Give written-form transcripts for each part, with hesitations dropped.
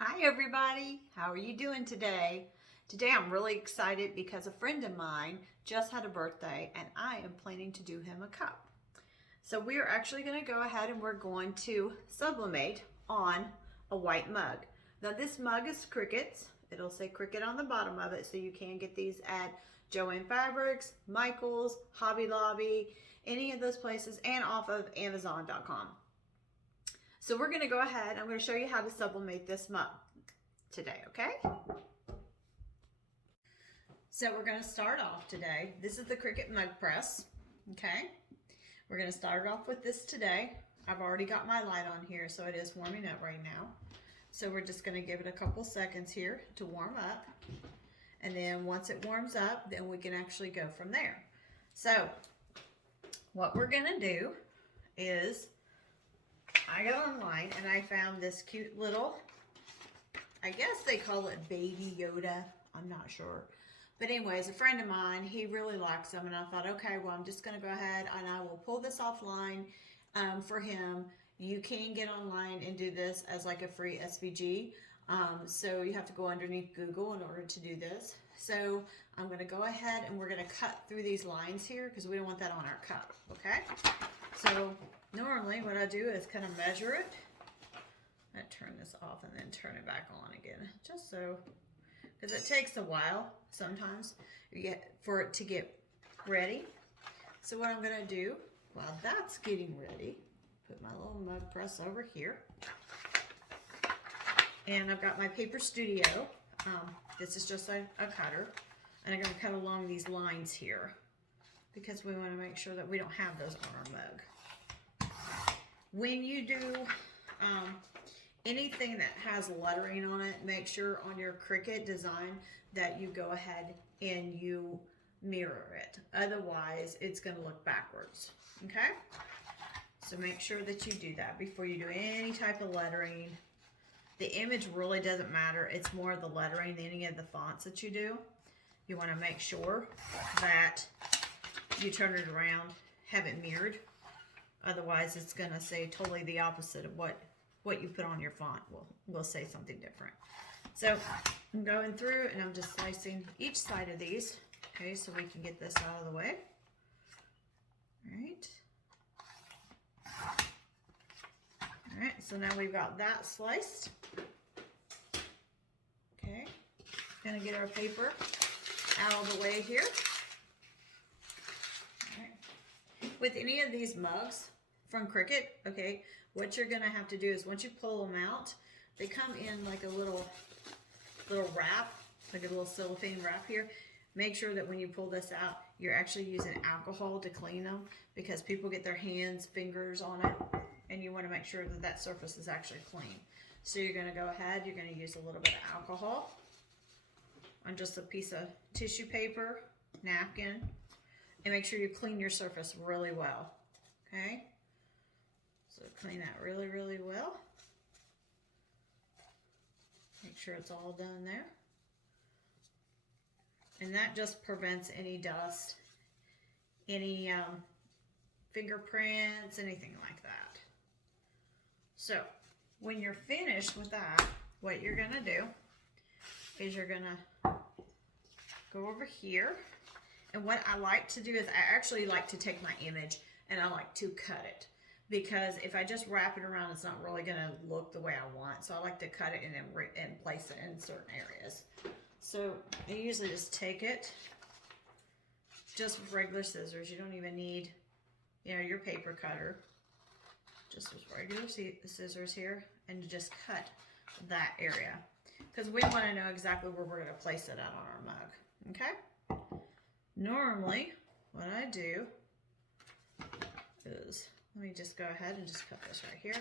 Hi everybody, how are you doing today? Today I'm really excited because a friend of mine just had a birthday and I am planning to do him a cup. So we are actually going to go ahead and we're going to sublimate on a white mug. Now this mug is CRICUT's. It'll say CRICUT on the bottom of it, so you can get these at Joann Fabrics, Michael's, Hobby Lobby, any of those places, and off of Amazon.com. So we're going to go ahead, I'm going to show you how to sublimate this mug today, okay? So we're going to start off today. This is the CRICUT Mug Press, okay? We're going to start off with this today. I've already got my light on here, so it is warming up right now. So we're just going to give it a couple seconds here to warm up. And then once it warms up, then we can actually go from there. So what we're going to do is I got online and I found this cute little, I guess they call it Baby Yoda. I'm not sure. But anyways, a friend of mine, he really likes them. And I thought, okay, well, I'm just going to go ahead and I will pull this offline for him. You can get online and do this as like a free SVG. So you have to go underneath Google in order to do this. So I'm going to go ahead and we're going to cut through these lines here because we don't want that on our cup, okay? So normally what I do is kind of measure it. I turn this off and then turn it back on again, just so, because it takes a while sometimes for it to get ready. So what I'm going to do while that's getting ready, put my little mug press over here. And I've got my Paper Studio. This is just a cutter. And I'm going to cut along these lines here because we want to make sure that we don't have those on our mug. When you do anything that has lettering on it, make sure on your CRICUT design that you go ahead and you mirror it. Otherwise, it's going to look backwards. Okay? So make sure that you do that before you do any type of lettering. The image really doesn't matter. It's more the lettering than any of the fonts that you do. You want to make sure that you turn it around, have it mirrored. Otherwise, it's going to say totally the opposite of what you put on your font. Will say something different. So I'm going through and I'm just slicing each side of these. Okay, so we can get this out of the way. All right. All right, so now we've got that sliced. Okay, gonna get our paper out of the way here. All right. With any of these mugs from CRICUT, okay, what you're gonna have to do is once you pull them out, they come in like a little wrap, like a little cellophane wrap here. Make sure that when you pull this out, you're actually using alcohol to clean them because people get their hands, fingers on it. And you want to make sure that that surface is actually clean. So you're going to go ahead, you're going to use a little bit of alcohol on just a piece of tissue paper, napkin, and make sure you clean your surface really well. Okay? So clean that really, really well. Make sure it's all done there. And that just prevents any dust, any fingerprints, anything like that. So when you're finished with that, what you're gonna do is you're gonna go over here. And what I like to do is I actually like to take my image and I like to cut it. Because if I just wrap it around, it's not really gonna look the way I want. So I like to cut it and then place it in certain areas. So I usually just take it just with regular scissors. You don't even need, your paper cutter. Just with regular scissors here, and you just cut that area because we want to know exactly where we're going to place it out on our mug. Okay? Normally, what I do is, let me just go ahead and just cut this right here.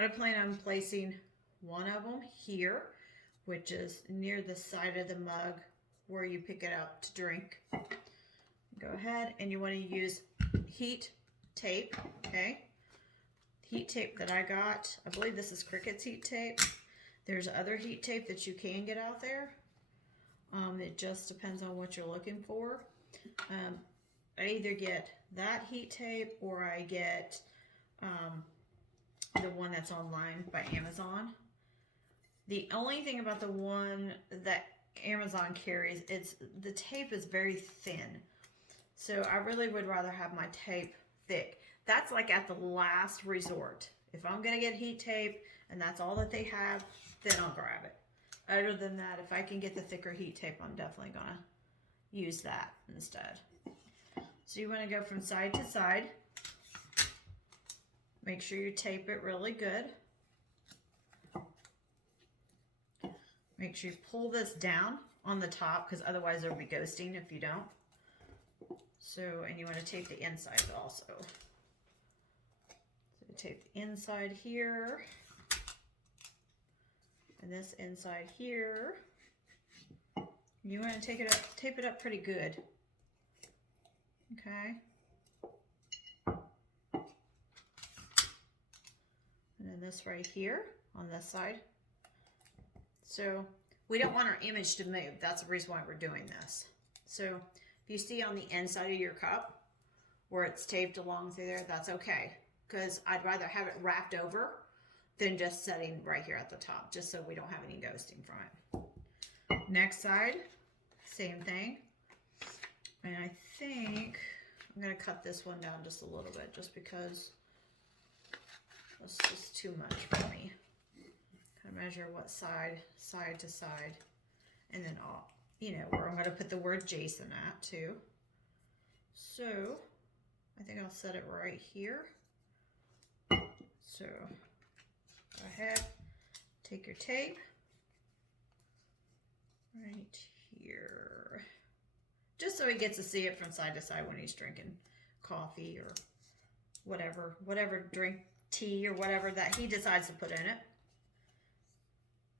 I plan on placing one of them here, which is near the side of the mug where you pick it up to drink. Go ahead and you want to use heat tape, okay? Heat tape that I got, I believe this is CRICUT's heat tape. There's other heat tape that you can get out there. It just depends on what you're looking for. I either get that heat tape or I get the one that's online by Amazon. The only thing about the one that Amazon carries, the tape is very thin. So I really would rather have my tape thick. That's like at the last resort. If I'm gonna get heat tape and that's all that they have, then I'll grab it. Other than that, if I can get the thicker heat tape, I'm definitely gonna use that instead. So you wanna go from side to side. Make sure you tape it really good. Make sure you pull this down on the top because otherwise there'll be ghosting if you don't. So, and you want to tape the inside also. So tape the inside here. And this inside here. You want to tape it up pretty good. Okay. And then this right here on this side. So we don't want our image to move. That's the reason why we're doing this. So if you see on the inside of your cup where it's taped along through there, that's okay. Because I'd rather have it wrapped over than just setting right here at the top, just so we don't have any ghosting from it. Next side, same thing. And I think I'm gonna cut this one down just a little bit just because that's just too much for me. Kind of measure what side to side, and then I'll, where I'm going to put the word Jason at too. So I think I'll set it right here. So go ahead, take your tape right here, just so he gets to see it from side to side when he's drinking coffee or whatever drink, tea or whatever that he decides to put in it.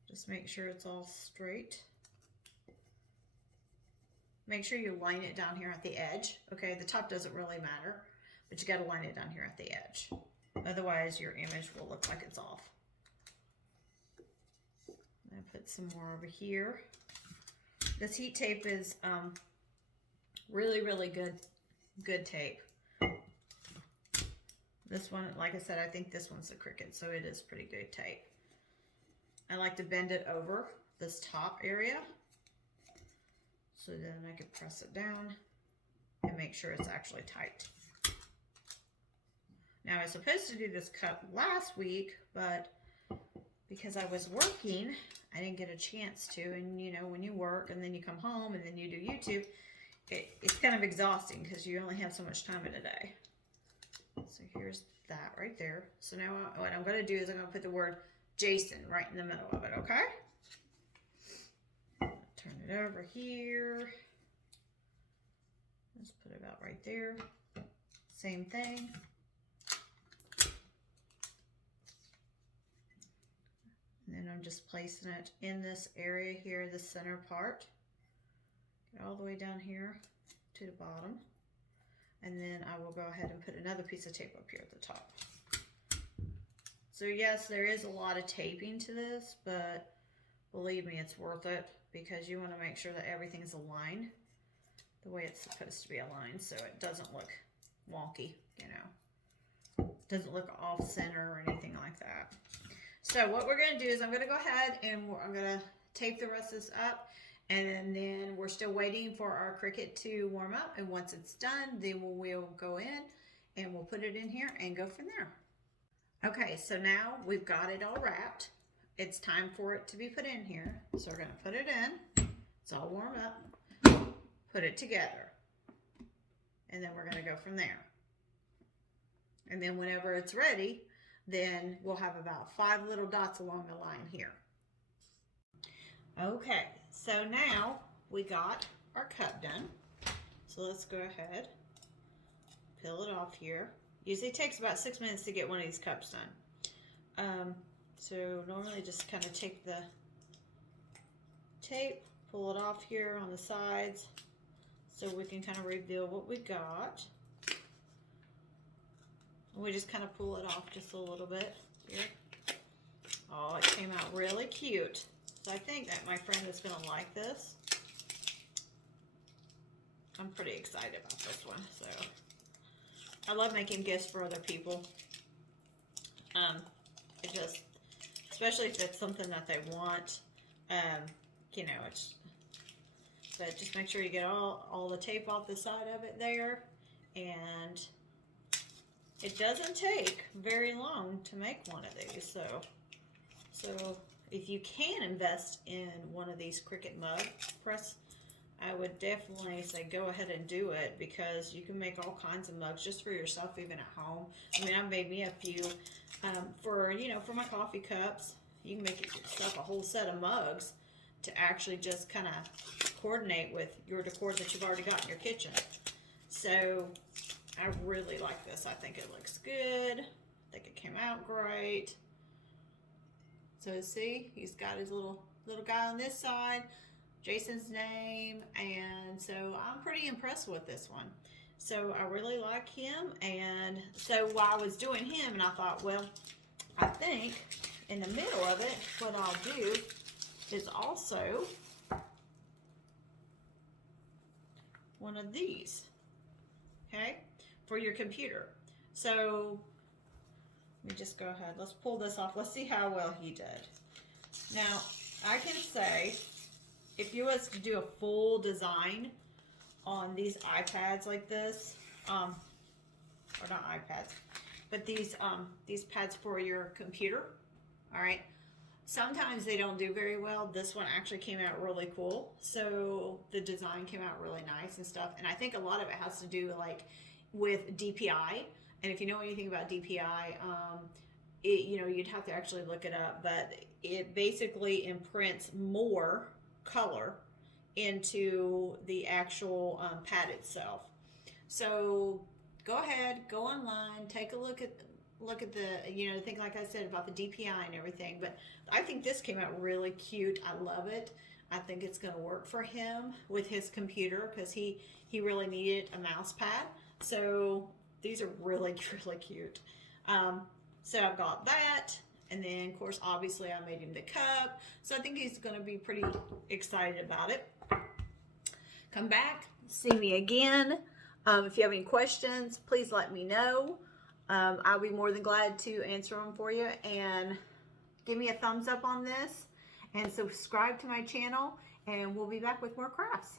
Just make sure it's all straight. Make sure you line it down here at the edge. Okay, the top doesn't really matter, but you got to line it down here at the edge. Otherwise, your image will look like it's off. I'm gonna put some more over here. This heat tape is really, really good tape. This one, like I said, I think this one's the Cricut, so it is pretty good tape. I like to bend it over this top area so then I can press it down and make sure it's actually tight. Now I was supposed to do this cup last week, but because I was working, I didn't get a chance to. And when you work and then you come home and then you do YouTube, it's kind of exhausting because you only have so much time in a day. So here's that right there. So now what I'm going to do is I'm going to put the word Jason right in the middle of it, okay? Turn it over here. Let's put it about right there. Same thing. And then I'm just placing it in this area here, the center part. Get all the way down here to the bottom. And then I will go ahead and put another piece of tape up here at the top. So yes, there is a lot of taping to this, but believe me, it's worth it because you want to make sure that everything's aligned the way it's supposed to be aligned so it doesn't look wonky, doesn't look off center or anything like that. So what we're going to do is I'm going to go ahead and I'm going to tape the rest of this up, and then we're still waiting for our Cricut to warm up, and once it's done, then we'll go in and we'll put it in here and go from there. Okay, so now we've got it all wrapped. It's time for it to be put in here. So we're going to put it in. It's all warmed up. Put it together. And then we're going to go from there. And then whenever it's ready, then we'll have about 5 little dots along the line here. Okay, so now we got our cup done. So let's go ahead, peel it off here. Usually it takes about 6 minutes to get one of these cups done. So normally just kind of take the tape, pull it off here on the sides so we can kind of reveal what we got. We just kind of pull it off just a little bit here. Oh, it came out really cute. So I think that my friend is going to like this. I'm pretty excited about this one. So I love making gifts for other people. It just especially if it's something that they want. You know, but just make sure you get all the tape off the side of it there. And it doesn't take very long to make one of these. So if you can invest in one of these Cricut mug press, I would definitely say go ahead and do it, because you can make all kinds of mugs just for yourself, even at home. I mean, I've made me a few for, you know, for my coffee cups. You can make yourself a whole set of mugs to actually just kind of coordinate with your decor that you've already got in your kitchen. So I really like this. I think it looks good. I think it came out great. So see, he's got his little guy on this side, Jason's name, and so I'm pretty impressed with this one. So I really like him. And so while I was doing him, and I thought, well, I think in the middle of it, what I'll do is also one of these, okay, for your computer. So let me just go ahead. Let's pull this off. Let's see how well he did. Now, I can say, if you was to do a full design on these iPads like this, or not iPads, but these pads for your computer, all right, sometimes they don't do very well. This one actually came out really cool. So the design came out really nice and stuff. And I think a lot of it has to do like with DPI. And if you know anything about DPI, you know, you'd have to actually look it up, but it basically imprints more color into the actual pad itself. So go ahead, go online, take a look at the, you know, think like I said about the DPI and everything. But I think this came out really cute. I love it. I think it's going to work for him with his computer, because he really needed a mouse pad. So these are really, really cute. So I've got that. And then, of course, obviously I made him the cup. So I think he's going to be pretty excited about it. Come back, see me again. If you have any questions, please let me know. I'll be more than glad to answer them for you. And give me a thumbs up on this. And subscribe to my channel. And we'll be back with more crafts.